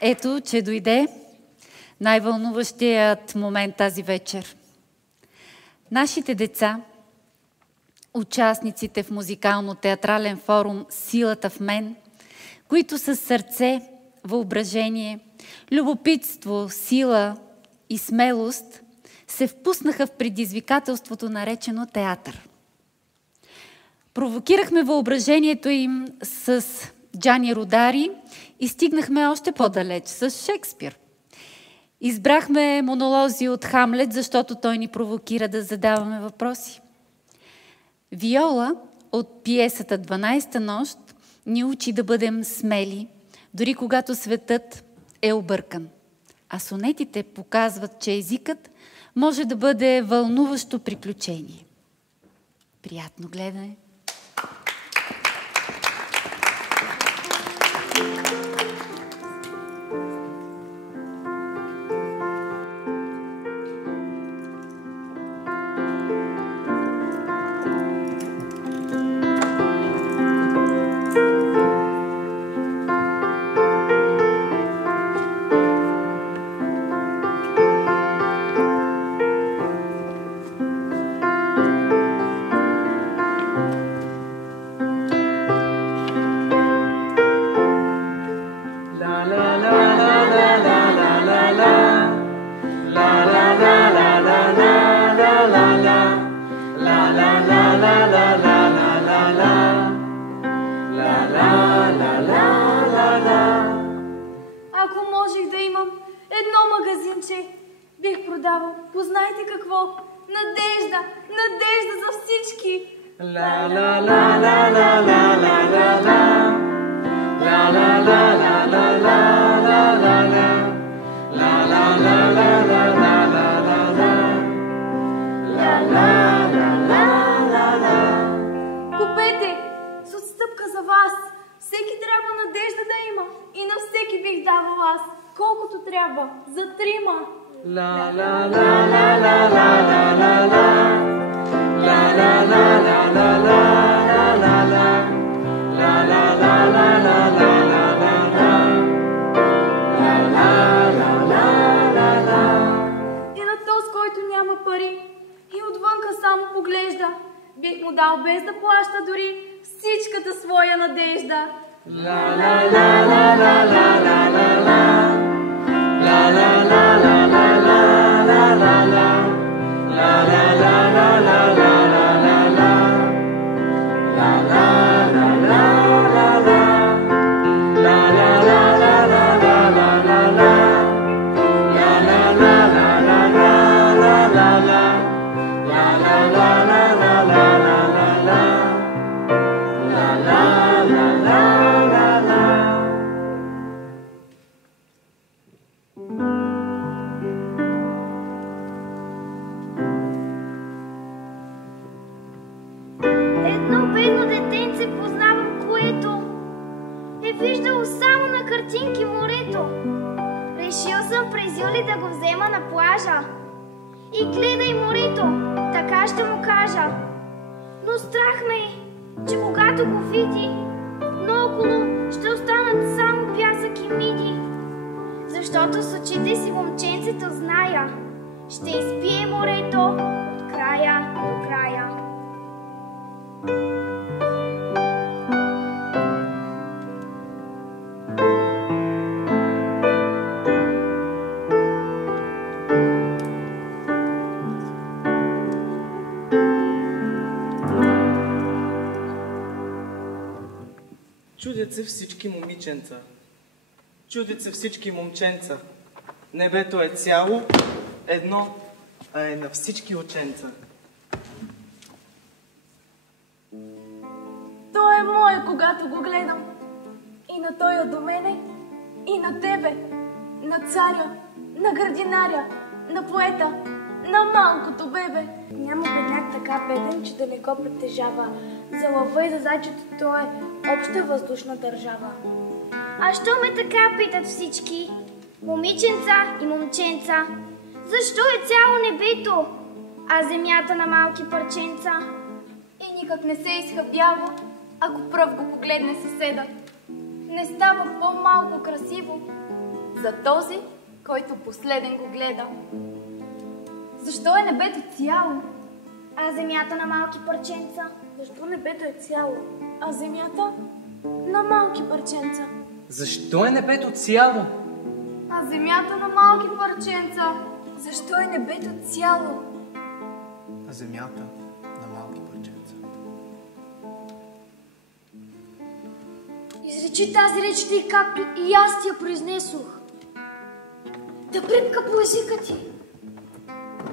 Ето, че дойде най-вълнуващият момент тази вечер. Нашите деца, участниците в музикално-театрален форум «Силата в мен», които с сърце, въображение, любопитство, сила и смелост се впуснаха в предизвикателството, наречено театър. Провокирахме въображението им с Джани Родари и стигнахме още по-далеч с Шекспир. Избрахме монолози от Хамлет, защото той ни провокира да задаваме въпроси. Виола от пиесата «12-та нощ» ни учи да бъдем смели, дори когато светът е объркан. А сонетите показват, че езикът може да бъде вълнуващо приключение. Приятно гледане! Бих му дал без да плаща дори всичката своя надежда. И гледай морето, така ще му кажа. Но страх ме, че когато го види, наоколо ще останат само пясък и миди. Защото с очите си момченцето зная, ще изпие морето от края до края. Чудят се всички момиченца, чудят се всички момченца. Небето е цяло, едно, а е на всички ученца. Той е мое, когато го гледам. И на той до мене, и на тебе, на царя, на градинаря, на поета, на малкото бебе. Няма бедняк така беден, че да не го притежава. За лъва и за зайчето той е обща въздушна държава. А що ме така питат всички? Момиченца и момченца, защо е цяло небето, а земята на малки парченца? И никак не се изхъбява, ако пръв го погледне съседа. Не става по-малко красиво, за този, който последен го гледа. Защо е небето цяло, а земята на малки парченца? Защо небето е цяло, а земята на малки парченца? Защо е небето цяло, а земята на малки парченца? Защо е небето цяло, а земята на малки парченца? Изречи тази реч ти, както и аз ти я произнесох. Да припка по езика ти,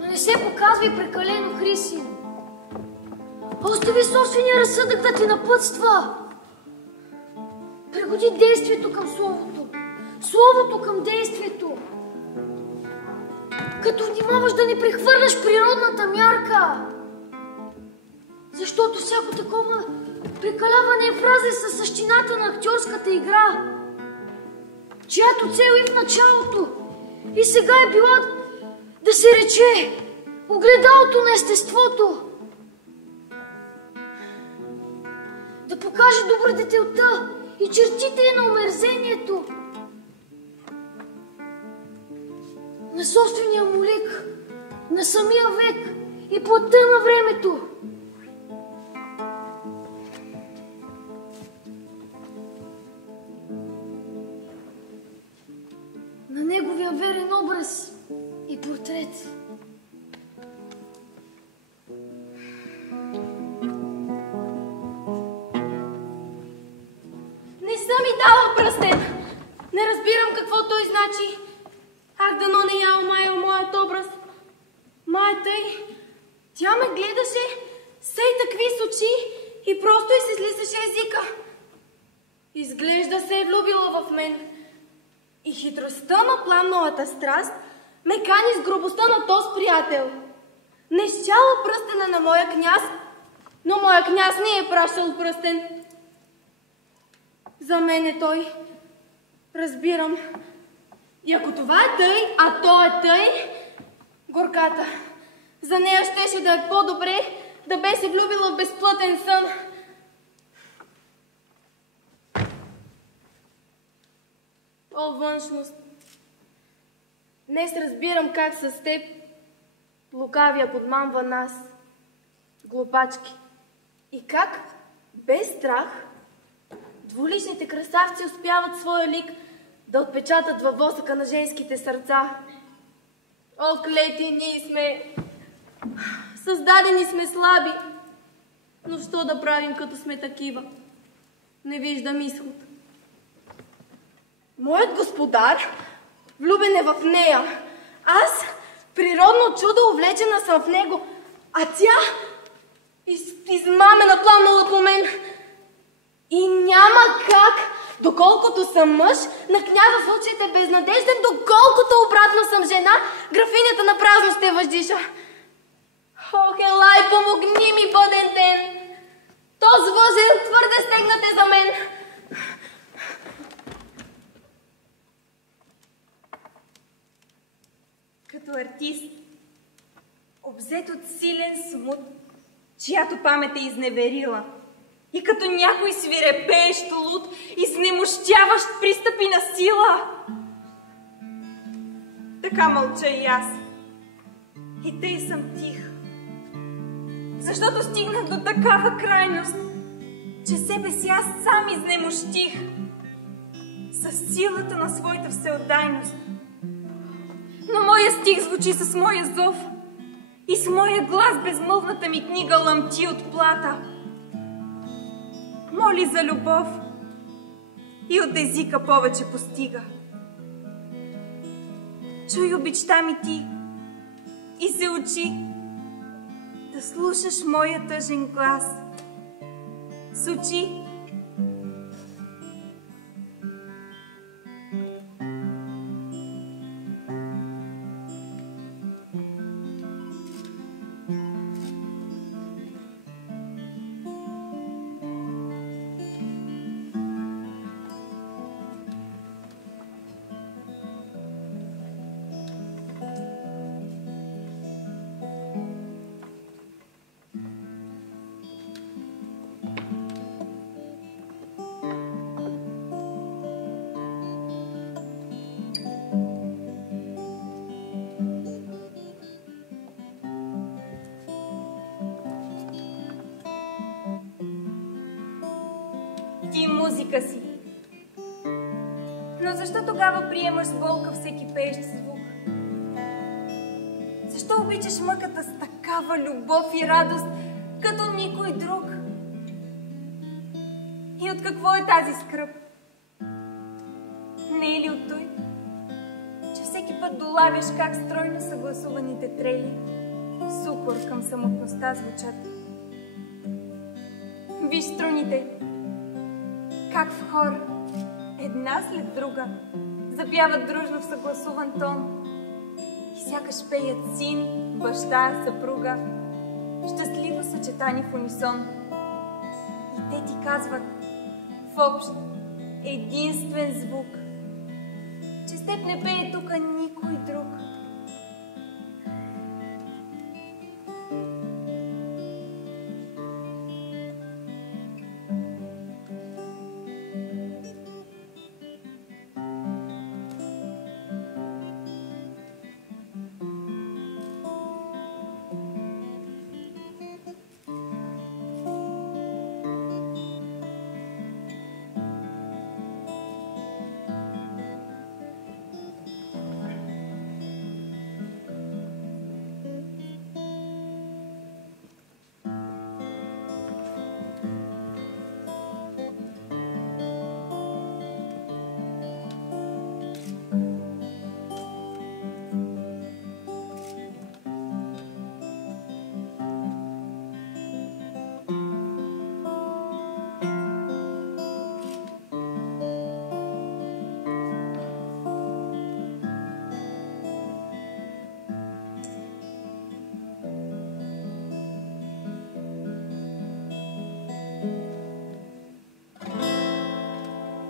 но не се показвай прекалено хрисин. Остави собствения разсъдък да ти напътства. Пригоди действието към словото, словото към действието. Като внимаваш да не прехвърляш природната мярка. Защото всяко такова прекаляване е в разрез със същината на актьорската игра, чиято цел и в началото, и сега е била да се рече огледалото на естеството. Да покаже добродетелта и чертите на омерзението, на собствения му лик, на самия век и плътта на времето. На неговия верен образ и портрет. Не съм ми дала пръстен. Не разбирам какво той значи. Ах, дано не я омаял моят образ. Мая тъй, тя ме гледаше сей такви с очи и просто й се слизаше езика. Изглежда се е влюбила в мен. И хитростта на пламналата страст ме кани с грубостта на този приятел. Не щяла пръстена на моя княз, но моя княз не е пращал пръстен. За мен е той. Разбирам. И ако това е тъй, а то е тъй, горката. За нея щеше да е по-добре да бе се влюбила в безплътен сън. О, външност! Днес разбирам как с теб лукавия подмамва нас, глупачки. И как, без страх, двуличните красавци успяват своя лик да отпечатат във восъка на женските сърца. О, клети, ние сме... Създадени сме слаби. Но що да правим, като сме такива? Не виждам изход. Моят господар влюбен е в нея. Аз, природно чудо, увлечена съм в него. А тя, измамена, пламнала по мен. И няма как, доколкото съм мъж, на княза случаят е безнадежден, доколкото обратно съм жена, графинята на празно ще въздиша. Ох, елай, помогни ми бъден ден! Този възел твърде стегнат е за мен. Като артист, обзет от силен смут, чиято памет е изневерила, и като някой свирепеещ луд, изнемощяващ пристъпи на сила. Така мълча и аз. И тъй съм тих. Защото стигнах до такава крайност, че себе си аз сам изнемощих със силата на своята всеотдайност. Но моя стих звучи с моя зов и с моя глас безмълвната ми книга лъмти от плата. Моли за любов и от езика повече постига. Чуй обичта ми ти и се учи да слушаш моя тъжен глас с очи. езика си. Но защо тогава приемаш с болка всеки пеещ звук? Защо обичаш мъката с такава любов и радост, като никой друг? И от какво е тази скръб? Не е ли от той, че всеки път долавяш как стройно съгласуваните трели с укор към самотността звучат? Виж струните, как в хор, една след друга, запяват дружно в съгласуван тон и сякаш пеят син, баща, съпруга, щастливо съчетани в унисон. И те ти казват в общ, единствен звук, че с теб не пее тука никой друг.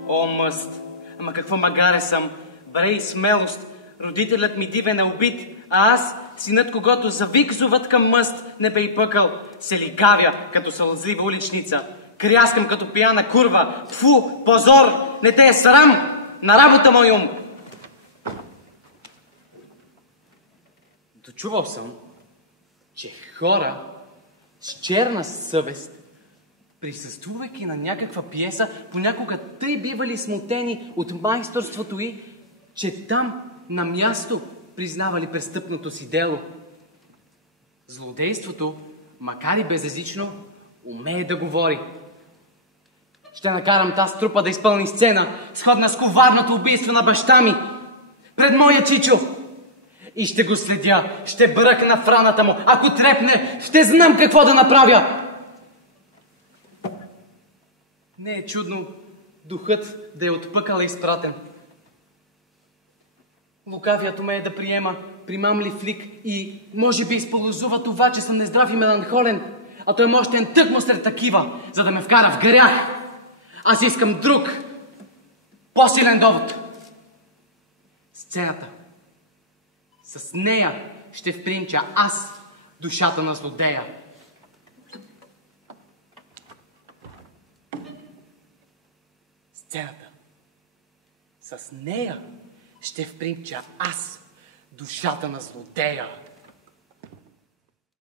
О, мъст! Ама какво магаре съм! Бре и смелост! Родителят ми дивен е убит, а аз, синът, когато завик зовът към мъст, не бе и пъкал, се ликавя, като сълзлива уличница. Кряскам като пияна курва. Тфу, позор! Не те е срам! На работа, мой ум! Дочувал съм, че хора с черна съвест, присъствувайки на някаква пиеса, понякога тъй бивали смутени от майсторството й, че там на място признавали престъпното си дело. Злодейството, макар и безезично, умее да говори. Ще накарам тази трупа да изпълни сцена, сходна с коварното убийство на баща ми, пред моя чичо. И ще го следя, ще бръкна в раната му. Ако трепне, ще знам какво да направя. Не е чудно духът да е отпъкал и изпратен. Лукавият умее да приема примамлив лик и може би използва това, че съм нездрав и меланхолен, а той е мощен тъкмо сред такива, за да ме вкара в грях. Аз искам друг, по-силен довод. Сцената. С нея ще впринча аз душата на злодея. Сцената. С нея ще впринча аз душата на злодея.